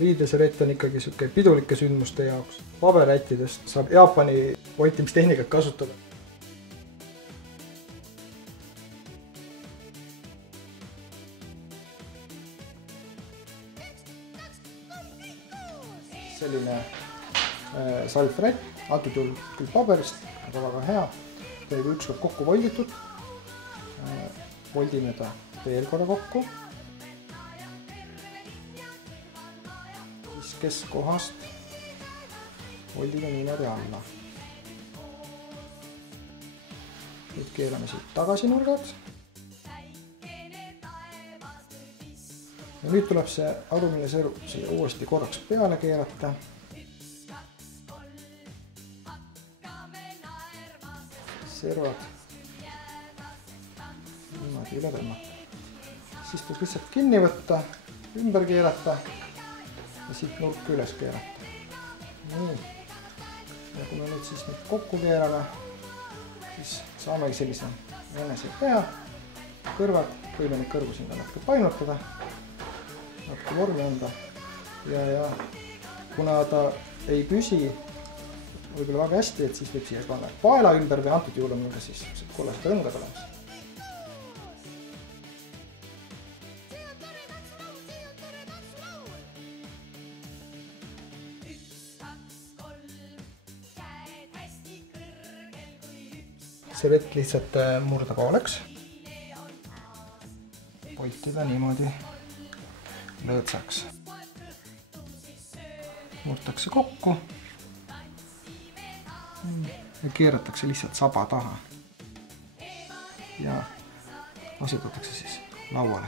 riideserett on ikkagi siuke pidulike sündmuste jaoks. Paberrättidest saab Jaapani voltimistehnikat kasutada. Selline salvrätt, antud juhul küll paberist, aga väga hea. Ta oli ükskord kokku volditud. Voldime ta veel korra kokku. Siis keskkohast voldime niimoodi alla. Nüüd keerame siit tagasi nurgad. Ja nüüd tuleb see alumine serv siia uuesti korraks peale keerata. Servad niimoodi üle tõmmata. Siis tuleb lihtsalt kinni võtta, ümber keerata ja siit nurka üles keerata. Nii. Ja kui me nüüd siis kokku keerame, siis saamegi sellise jänesed teha. Kõrvad, võime neid kõrvu sinna natuke painutada, natuke vormi anda. Ja kuna ta ei püsi võib-olla väga hästi, et siis võib siia panna paela ümber või antud juhul on meil siis kollased rõngad olemas. Servett lihtsalt murda pooleks. Voltida niimoodi lõõtsaks. Murtakse kokku. Ja keeratakse lihtsalt saba taha. Ja asetatakse siis lauale.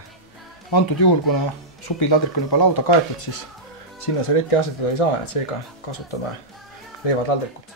Antud juhul, kuna supiladrik on juba lauda kaetud, siis sinna servetti asetada ei saa, et seega kasutame leevataldrikut.